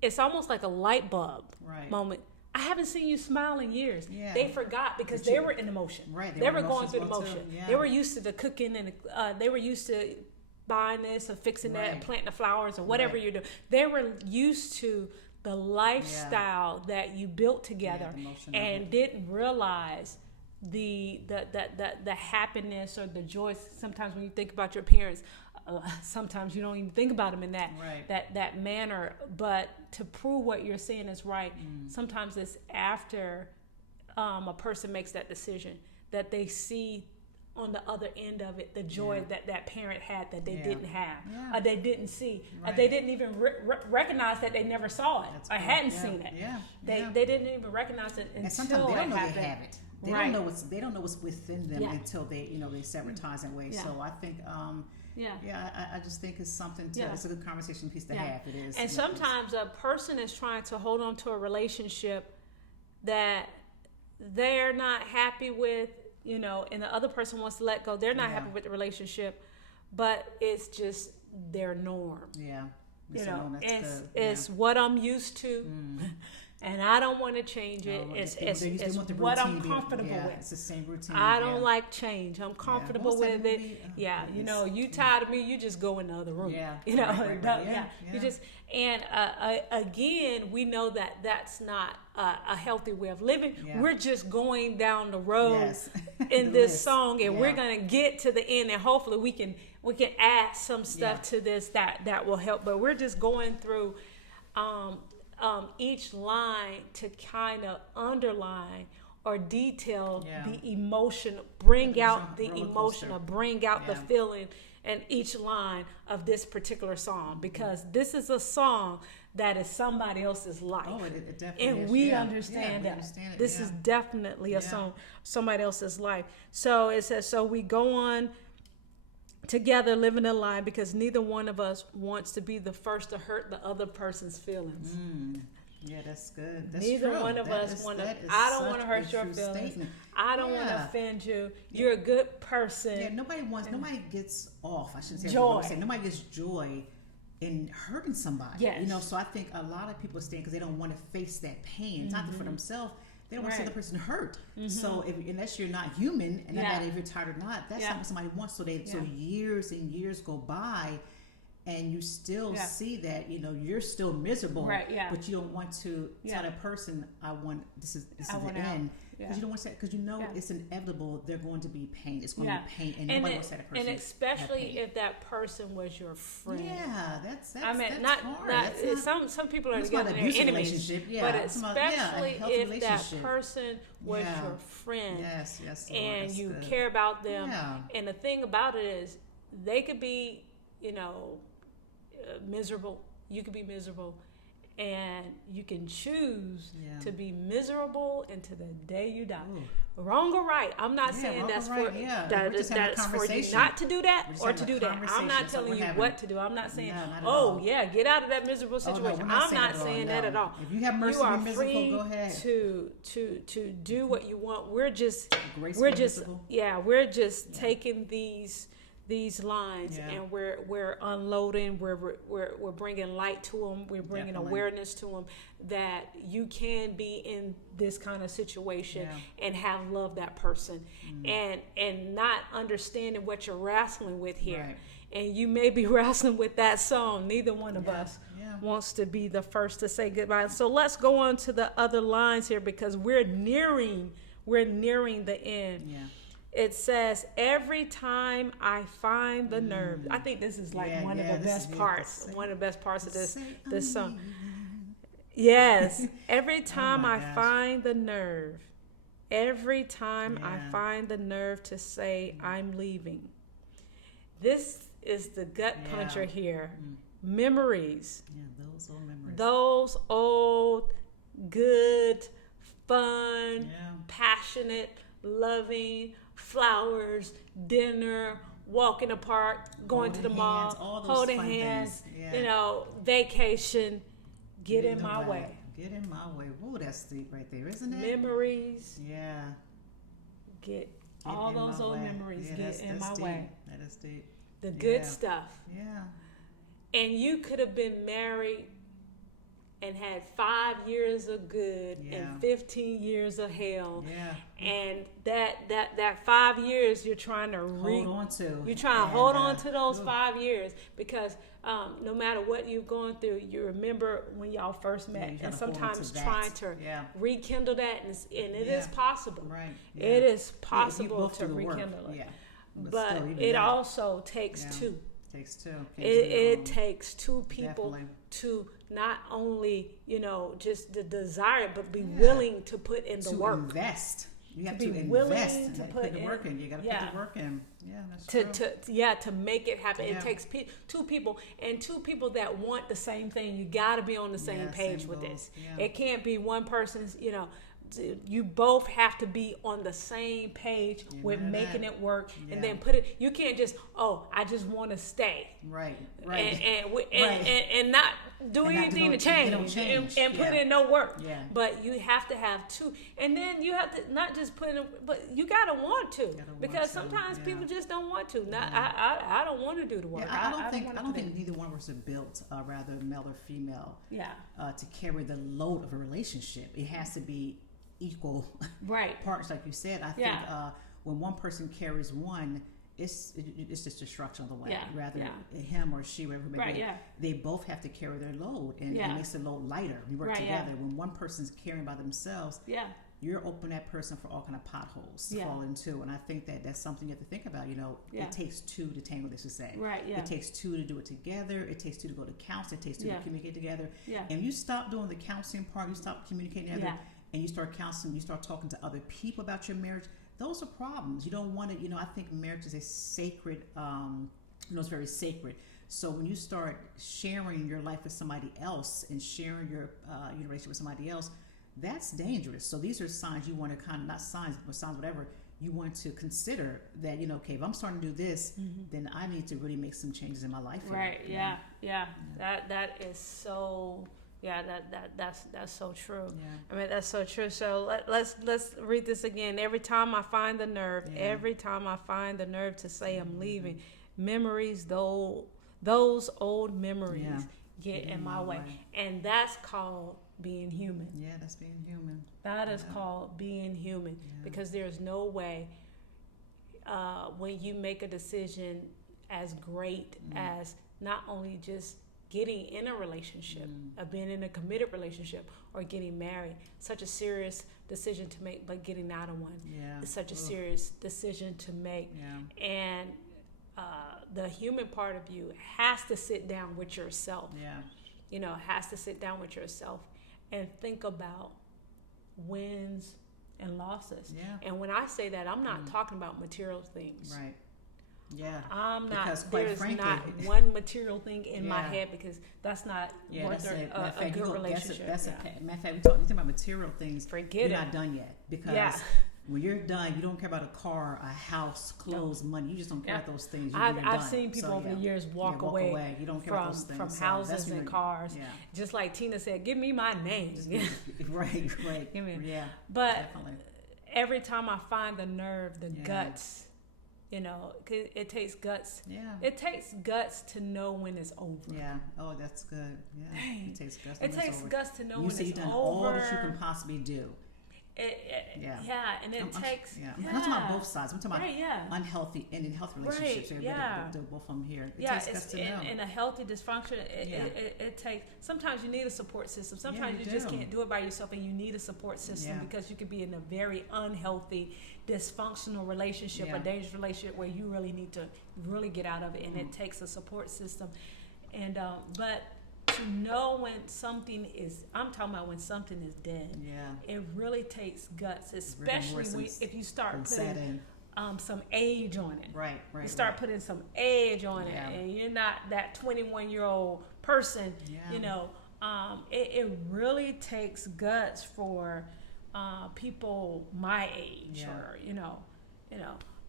it's almost like a light bulb moment. I haven't seen you smile in years. Yeah. They forgot because they were in emotion. Right. They were going through the emotion. Yeah. They were used to the cooking and they were used to buying this or fixing that and planting the flowers or whatever you do. They were used to the lifestyle that you built together and didn't realize the happiness or the joy. Sometimes when you think about your parents, sometimes you don't even think about them in that manner. But to prove what you're saying is right, sometimes it's after a person makes that decision that they see on the other end of it the joy that parent had that they didn't have, or they didn't see, or they didn't even recognize that they never saw it or hadn't seen it. They didn't even recognize it until and sometimes they don't know happened. they have it. They don't know what's within them until they sever ties that way. So I think I just think it's something it's a good conversation piece to have. It is. And sometimes a person is trying to hold on to a relationship that they're not happy with, and the other person wants to let go. They're not happy with the relationship, but it's just their norm. Yeah. It's what I'm used to. And I don't want to change it. It's what I'm comfortable with. It's the same routine. I don't like change. I'm comfortable with it. You tired of me, you just go in the other room. You just again, we know that that's not a healthy way of living. We're just going down the road in this song, and we're gonna get to the end, and hopefully we can add some stuff to this that will help. But we're just going through each line to kind of underline or detail the emotion, bring out the emotion or bring out the feeling and each line of this particular song, because this is a song that is somebody else's life. Oh, it definitely and is. we understand that. This is definitely a song, somebody else's life. So it says, so we go on together living a lie because neither one of us wants to be the first to hurt the other person's feelings. Yeah, that's good. That's Neither true. one of That us is- want to. that is I don't such want to a hurt your true feelings. statement. I don't want to Yeah. offend you. You're a good person. Yeah, nobody gets off. I shouldn't say Joy. Nobody gets joy in hurting somebody. Yes. You know, so I think a lot of people stay because they don't want to face that pain. It's not for themselves. They don't want to see the person hurt. So unless you're not human, and no matter if you're tired or not, that's not what somebody wants. So so years and years go by, and you still see that you're still miserable, but you don't want to tell that person, this is the end. Because you don't want to say, because it's inevitable. They're going to be pain. It's going to be pain, and nobody wants that person. And especially if that person was your friend. Yeah, that's I mean, that's not hard. some people are That's together not and they're abusive enemies. relationship, But a especially healthy if that relationship. person was your friend, yes, Lord, and that's you good. care about them. Yeah. And the thing about it is, they could be, miserable. You could be miserable. And you can choose to be miserable until the day you die. Ooh. Wrong or right? I'm not saying that's for that's for you not to do that or to do that. I'm not telling you what to do. I'm not saying, get out of that miserable situation. I'm not saying that at all. If you have mercy, you are be miserable, free go ahead. to do what you want. We're just miserable. we're just taking these lines and we're unloading, we're bringing light to them, we're bringing awareness to them that you can be in this kind of situation and have loved that person and not understanding what you're wrestling with here. And you may be wrestling with that song. Neither one of us wants to be the first to say goodbye. So let's go on to the other lines here because we're nearing the end. It says, every time I find the nerve. I think this is like one of the best parts. One of the best parts of this song. Yes. Every time I find the nerve. Every time I find the nerve to say I'm leaving. This is the gut puncher here. Memories. Yeah, those old memories. Those old, good, fun, passionate, loving, flowers, dinner, walk in the park, going to the mall, holding hands, vacation. Get in my way. Get in my way. Whoa, that's deep right there, isn't it? Memories. Yeah. Get all those old memories. Get in my way. That is deep. The good stuff. Yeah. And you could have been married and had 5 years of good and 15 years of hell. Yeah. And that 5 years you're trying to hold on to. You're trying to hold on to those 5 years because no matter what you've gone through, you remember when y'all first met. And sometimes trying to rekindle that, and it is possible. Right. Yeah. It is possible to rekindle it. Yeah. But it also takes two. It takes two people to not only just the desire, but be willing to put in the work. Invest. You have to invest. To put the work in. You got to put the work in. Yeah, that's true. To make it happen. It takes two people that want the same thing. You got to be on the same page with this. Yeah. It can't be one person's. You both have to be on the same page with making it work, and then put it. You can't just I just want to stay. Right. And not do anything to change and put in no work. Yeah. But you have to have two, and then you have to not just put in, but you gotta want to because sometimes people just don't want to. I don't want to do the work. Yeah, I don't think neither one of us are built, rather male or female. To carry the load of a relationship. It has to be equal parts, like you said. I think when one person carries one, it's just destruction of the way. Rather him or she, whatever they both have to carry their load, and it makes the load lighter. We work together. When one person's carrying by themselves, you're opening that person for all kind of potholes to fall into. And I think that's something you have to think about. It takes two to tango, this to say. It takes two to do it together. It takes two to go to counseling. It takes two to communicate together. And you stop doing the counseling part, you stop communicating together, and you start counseling, you start talking to other people about your marriage, those are problems. You don't want to, I think marriage is a sacred it's very sacred. So when you start sharing your life with somebody else and sharing your relationship with somebody else, that's dangerous. So these are signs you want to kind of, not signs, but signs, whatever, you want to consider that, okay, if I'm starting to do this, then I need to really make some changes in my life. Right. Yeah. That is so. Yeah, that's so true. Yeah. I mean, that's so true. So let's read this again. Every time I find the nerve, to say I'm leaving, memories, those old memories get in my way. And that's called being human. Yeah, that's being human. That is called being human, because there's no way when you make a decision as great as not only just getting in a relationship, being in a committed relationship, or getting married, such a serious decision to make, but getting out of one is such a serious decision to make. And the human part of you has to sit down with yourself. Has to sit down with yourself and think about wins and losses. And when I say that, I'm not talking about material things. Right. Yeah. I'm not. Because there's frankly, not one material thing in my head, because that's not worth a good relationship. Matter of fact, we're talking about material things. Forget you're it. not done yet, because when you're done, you don't care about a car, a house, clothes, money. You just don't care about those things. I've seen people over the years walk away. You don't care from, about those things. from so houses and cars. Just like Tina said, give me my name. Right. Give me. Yeah. But definitely. Every time I find the nerve, the guts, it takes guts. Yeah. It takes guts to know when it's over. Yeah. Oh, that's good. Yeah. Dang. It takes guts. It takes guts to know when it's over. You say you've done all that you can possibly do. And it takes. I'm talking about both sides. I'm talking about unhealthy and in healthy relationships. Right, They're both of them here. It takes guts to know. In a healthy dysfunction, it takes. Sometimes you need a support system. Sometimes you just can't do it by yourself, and you need a support system because you could be in a very unhealthy, dysfunctional relationship, a dangerous relationship where you really need to really get out of it, and it takes a support system. And but to know when something is, I'm talking about when something is dead. It really takes guts, especially if you start putting some age on it. Right. You start putting some age on it, and you're not that 21-year-old person. It really takes guts for people my age or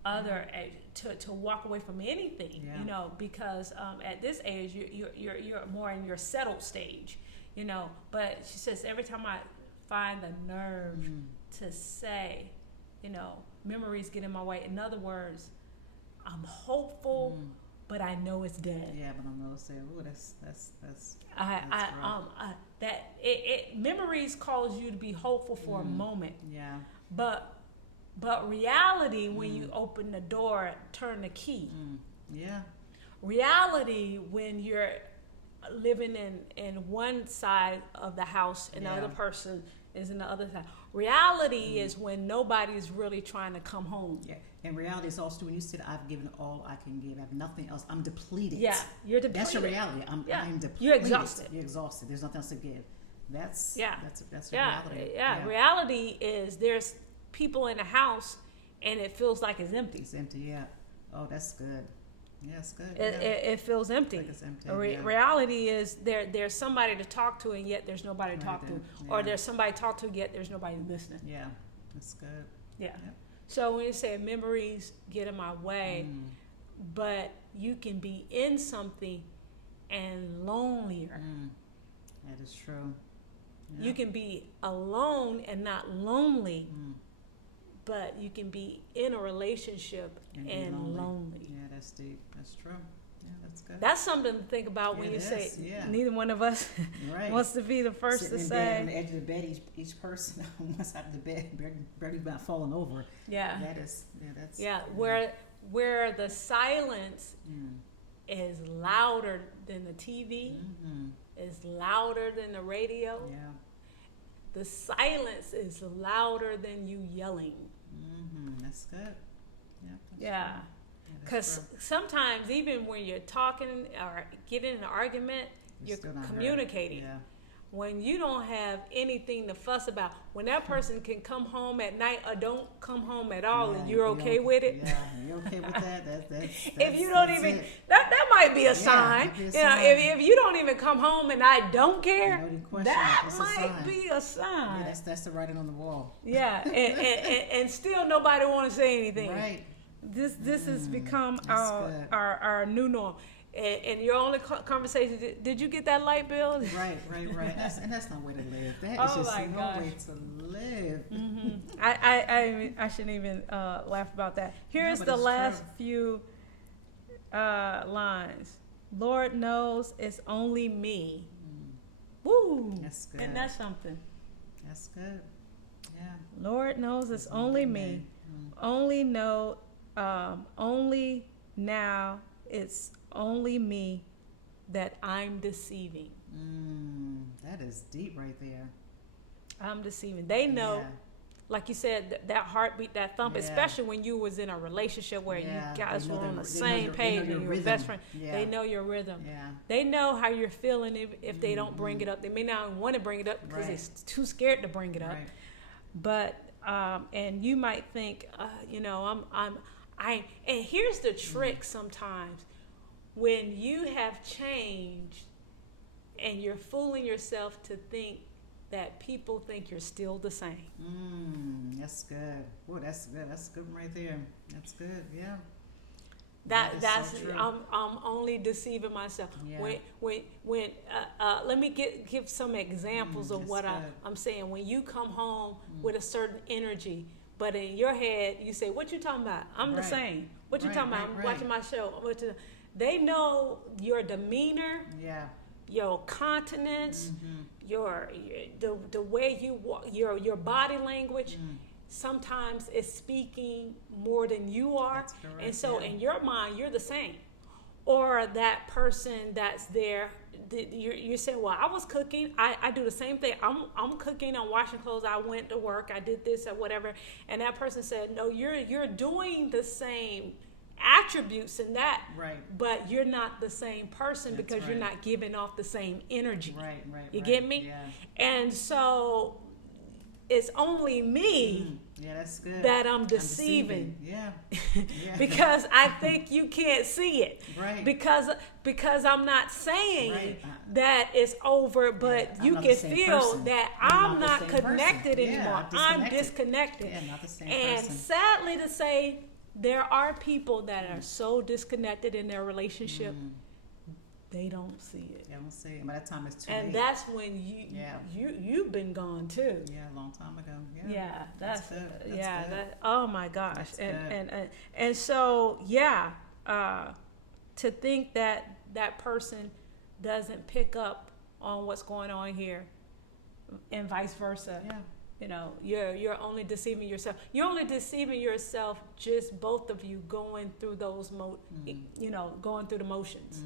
other age to walk away from anything, because at this age you're more in your settled stage, But she says every time I find the nerve to say, memories get in my way. In other words, I'm hopeful, but I know it's dead. Yeah, but I know it's dead. Ooh, that's memories cause you to be hopeful for a moment. Yeah. But reality, when you open the door, turn the key. Yeah. Reality, when you're living in one side of the house and the other person is in the other side. Reality is when nobody's really trying to come home. Yeah. And reality is also when you said, I've given all I can give. I have nothing else. I'm depleted. Yeah, you're depleted. That's your reality. I'm depleted. You're exhausted. You're exhausted. There's nothing else to give. That's reality. Yeah. Reality is there's people in the house and it feels like it's empty. It's empty, yeah. Oh, that's good. Yeah, it's good. It feels empty. Like it's empty. Reality is there's somebody to talk to and yet there's nobody to talk to. Or there's somebody to talk to yet there's nobody listening. Yeah, that's good. Yeah. So when you say memories get in my way, but you can be in something and lonelier. That is true. Yeah. You can be alone and not lonely, but you can be in a relationship and lonely. Yeah, that's deep. That's true. Yeah, that's good. That's something to think about when you say neither one of us wants to be the first Sitting to in say. bed, on the edge of the bed, each person on one side of the bed, barely about falling over. Yeah. That's where the silence is louder than the TV, is louder than the radio. Yeah. The silence is louder than you yelling. That's good. Yeah. Because sometimes even when you're talking or getting in an argument, you're communicating. Yeah. when you don't have anything to fuss about, when that person can come home at night or don't come home at all, and you're okay with it. Yeah, you're okay with that. That's if you don't even, that might be a sign. If you don't even come home and I don't care, that might be a sign. Yeah, that's the writing on the wall. Yeah, and still nobody want to say anything. Right. This has become our new norm. And your only conversation, did you get that light bill? Right. That's no way to live. That is just no way to live. Mm-hmm. I shouldn't even laugh about that. Here's the last few lines. Lord knows it's only me. Woo! That's good. And that's something. That's good. Yeah. Lord knows it's only me. Only now it's only me that I'm deceiving. That is deep right there. I'm deceiving. They know, like you said, that heartbeat, that thump, especially when you was in a relationship where you guys were on the same page and you were best friends. They know your rhythm. Yeah. They know how you're feeling if they don't bring it up. They may not want to bring it up because they're too scared to bring it up. Right. But and you might think, and here's the trick sometimes. When you have changed and you're fooling yourself to think that people think you're still the same. That's good. Boy, that's good. That's good right there. That's good. Yeah. That's so true. I'm only deceiving myself. Yeah. When let me give some examples of what I'm saying. When you come home with a certain energy, but in your head you say, "What you talking about? I'm the same. What you talking about? I'm watching my show." They know your demeanor, your countenance, the way you walk, your body language. Sometimes is speaking more than you are, and so in your mind you're the same. Or that person that's there, you're saying, "Well, I was cooking. I do the same thing. I'm cooking. I'm washing clothes. I went to work. I did this or whatever." And that person said, "No, you're doing the same attributes in that, but you're not the same person because you're not giving off the same energy." You get me? Yeah. And so it's only me that's good. that I'm deceiving. Yeah. Because I think you can't see it. Right. Because I'm not saying that it's over, but you can feel person. that I'm not connected anymore. I'm disconnected. Yeah, not the same and person. sadly to say, there are people that are so disconnected in their relationship, they don't see it. They don't see it. By that time it's too late. And that's when you've been gone too. Yeah, a long time ago. Yeah, that's good. good. Oh my gosh. That's And so to think that person doesn't pick up on what's going on here, and vice versa. Yeah. You're only deceiving yourself. You're only deceiving yourself, just both of you going through those going through the motions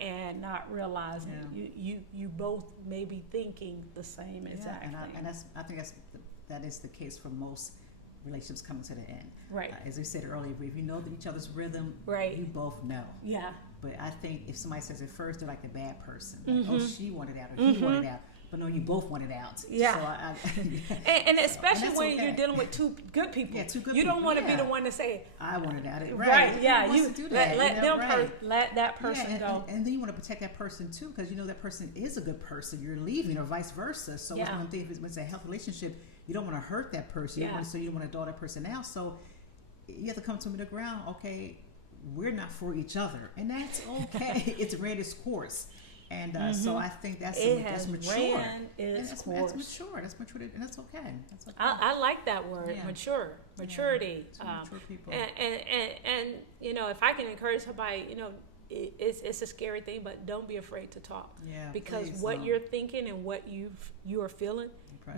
and not realizing you both may be thinking the same exact thing. And I think that is the case for most relationships coming to the end. Right. As we said earlier, if you know each other's rhythm, you both know. Yeah. But I think if somebody says at first they're like the bad person, like, oh, she wanted out or he wanted out. But no, you both want it out. Yeah. So and especially when you're dealing with two good people. Yeah, two good people. You don't want to be the one to say, I want it out. Right. Yeah. You do that. Let that person go. And then you want to protect that person too, because you know that person is a good person. You're leaving, or vice versa. So it's one thing if it's a healthy relationship, you don't want to hurt that person. You don't want to dog that person out. So you have to come to middle ground. Okay, we're not for each other, and that's okay. It's ran its course. And so I think that's mature. That's mature. That's mature, and that's okay. That's okay. I like that word, maturity. Mature people. And if I can encourage somebody, it's a scary thing, but don't be afraid to talk. Yeah, because what you're thinking and what you are feeling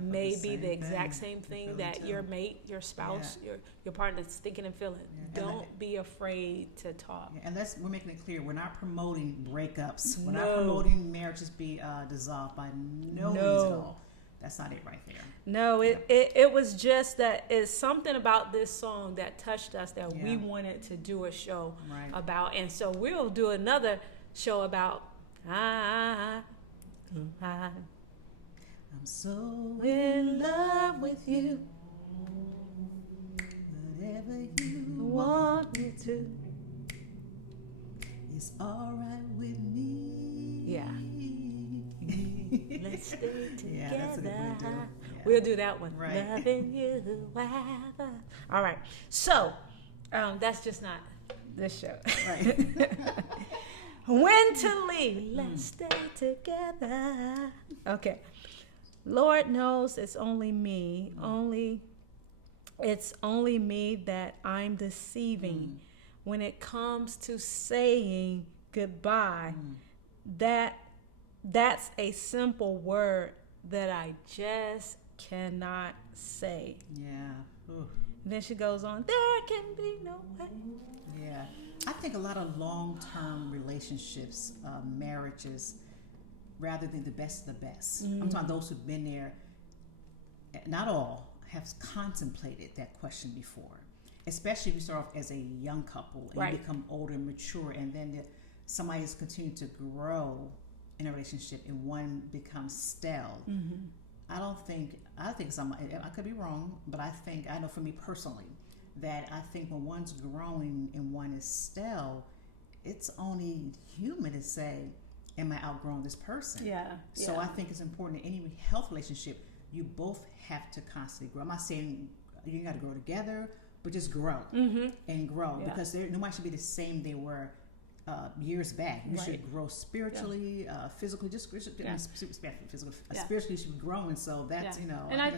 may be the exact same thing that your mate, your spouse, your partner is thinking and feeling. Yeah. Don't be afraid to talk. Yeah, and we're making it clear, we're not promoting breakups. We're not promoting marriages be dissolved by no means at all. That's not it right there. No, it was just that it's something about this song that touched us that we wanted to do a show about. And so we'll do another show about I'm so in love with you. Whatever you Want me to. it's all right with me. Yeah. Let's stay together. Yeah, that's a good one to do. Yeah. We'll do that one. Right. Loving you. Weather. All right. So, that's just not this show. Right. When to leave. Let's stay together. Okay. Lord knows it's only me. It's only me that I'm deceiving. When it comes to saying goodbye, that's a simple word that I just cannot say. Yeah. Ooh. Then she goes on, there can be no way. Yeah. I think a lot of long-term relationships, marriages, rather than the best of the best. I'm talking about those who've been there, not all, have contemplated that question before. Especially if you start off as a young couple and you become older and mature, and then somebody is continuing to grow in a relationship and one becomes stale. I think some, I could be wrong, but I know for me personally, that I think when one's growing and one is stale, it's only human to say, am I outgrowing this person? Yeah. So I think it's important in any health relationship, you both have to constantly grow. I'm not saying you got to grow together, but just grow and grow, because nobody should be the same they were years back. You should grow spiritually, physically, spiritually, you should be growing. So that's and I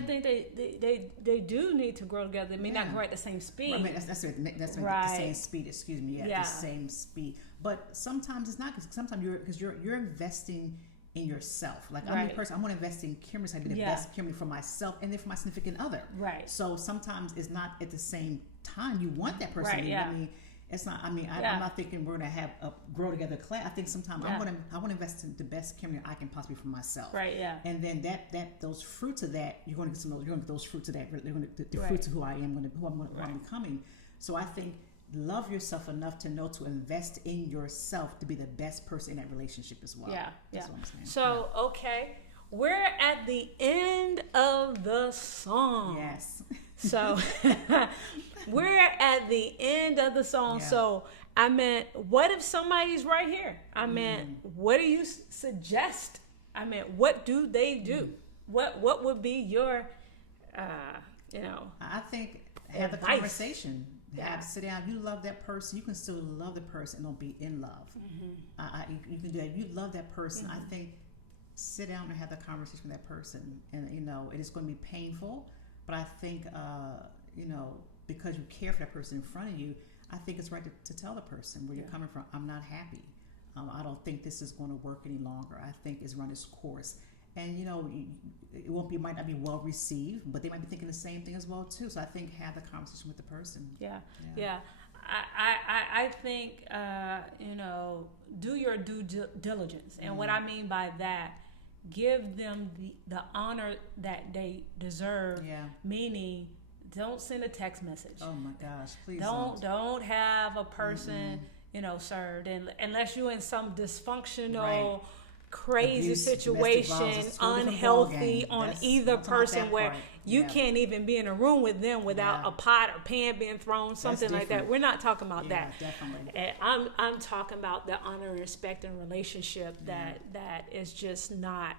think they do need to grow together. They may not grow at the same speed. I mean, that's the same speed. Excuse me, the same speed. But sometimes it's not, because sometimes you're investing in yourself. Like I'm the person, I want to invest in Kimberly, so I be the best Kimberly for myself and then for my significant other. Right. So sometimes it's not at the same time you want that person. I mean, it's not. I mean, I'm not thinking we're gonna have a grow together class. I think sometimes I want to invest in the best Kimberly I can possibly for myself. Right. Yeah. And then that those fruits of that, you're going to get some. You're going to get those fruits of that. The fruits of who I am, who I'm becoming. So I think love yourself enough to know to invest in yourself to be the best person in that relationship as well. Yeah. That's what I'm saying. So okay, we're at the end of the song. Yes. So we're at the end of the song. So I meant, what if somebody's right here? I meant, what do you suggest? I meant, what do they do? What would be your, I think have advice. a conversation. Sit down. You love that person. You can still love the person and don't be in love. You can do that. You love that person. I think sit down and have the conversation with that person, and it is going to be painful. But I think, because you care for that person in front of you, I think it's right to tell the person where you're coming from. I'm not happy. I don't think this is going to work any longer. I think it's run its course. And, it might not be well received, but they might be thinking the same thing as well, too. So I think have the conversation with the person. Yeah. I think, do your due diligence. And what I mean by that, give them the honor that they deserve. Meaning, don't send a text message. Oh my gosh, please don't have a person served, and unless you're in some dysfunctional crazy situation, unhealthy on either person, where you can't even be in a room with them without a pot or pan being thrown, something like that. We're not talking about that. Definitely. And I'm talking about the honor and respect and relationship that is just not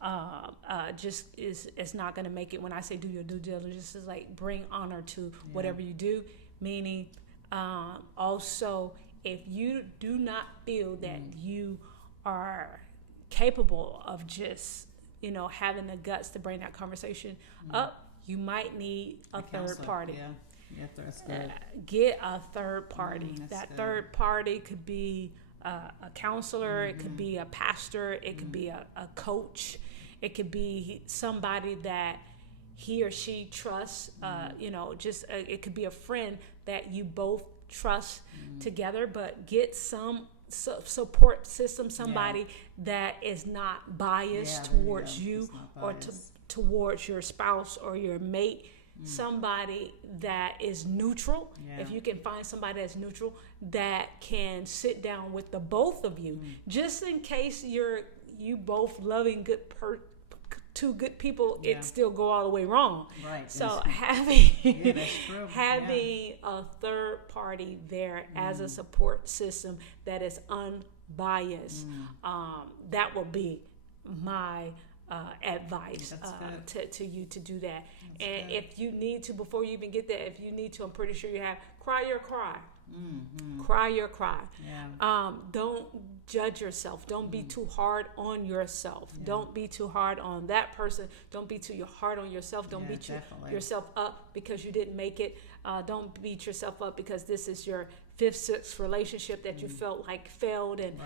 it's not going to make it. When I say do your due diligence, is like bring honor to whatever you do, meaning also if you do not feel that you are capable of just having the guts to bring that conversation up, you might need a third party. That's good. Get a third party. That third party could be a counselor, it could be a pastor, it could be a coach, it could be somebody that he or she trusts, it could be a friend that you both trust together, but get some support system, somebody that is not biased towards you or towards your spouse or your mate, somebody that is neutral. If you can find somebody that's neutral, that can sit down with the both of you, just in case you both loving good two good people, it still go all the way wrong. Right. So having that's true. having a third party there as a support system that is unbiased, that will be my advice to you to do that. And if you need to, before you even get there, if you need to, I'm pretty sure you have, cry your cry. Cry your cry. Don't judge yourself. Don't be too hard on yourself. Don't be too hard on that person. Don't be too hard on yourself. Don't beat yourself up because you didn't make it. Don't beat yourself up because this is your 5th, 6th relationship that you felt like failed and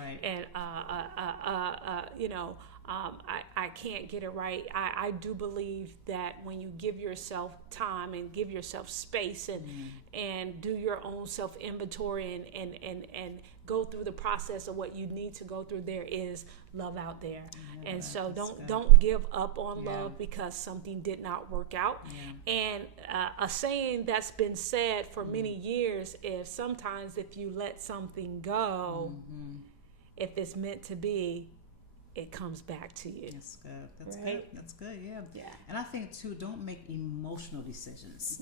I can't get it right. I do believe that when you give yourself time and give yourself space and do your own self inventory and go through the process of what you need to go through, there is love out there. And so don't give up on love because something did not work out. And a saying that's been said for many years is sometimes if you let something go, if it's meant to be, it comes back to you. That's good. That's good. Yeah. And I think too, don't make emotional decisions.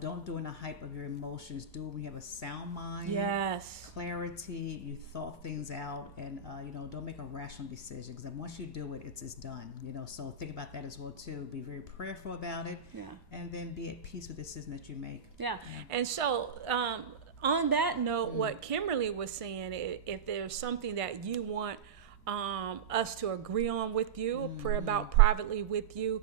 Don't do in the hype of your emotions. Do it when you have a sound mind. Clarity. You thought things out, and don't make a rational decision, because once you do it, it's done. So think about that as well too. Be very prayerful about it. And then be at peace with the decision that you make. And so on that note, what Kimberly was saying, if there's something that you want us to agree on with you, pray about privately with you,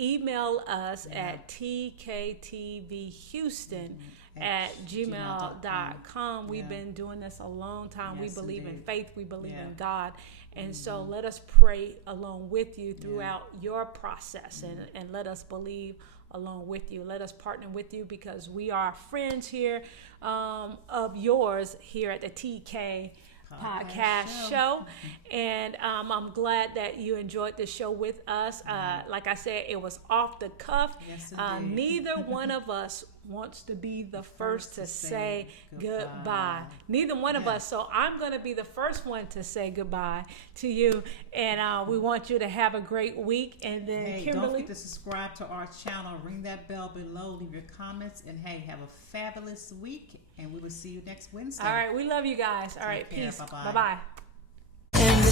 email us at tktvhouston@gmail.com. We've been doing this a long time. We believe in faith. We believe in God. And so let us pray along with you throughout your process, and let us believe along with you. Let us partner with you, because we are friends here of yours here at the TK podcast show. And I'm glad that you enjoyed the show with us. Like I said, it was off the cuff. Neither one of us wants to be the first to say goodbye. Neither one of us. So I'm going to be the first one to say goodbye to you. And we want you to have a great week. And then Kimberly, don't forget to subscribe to our channel. Ring that bell below. Leave your comments. And have a fabulous week. And we will see you next Wednesday. All right. We love you guys. All right. Take care. Peace. Bye-bye. Bye-bye. In the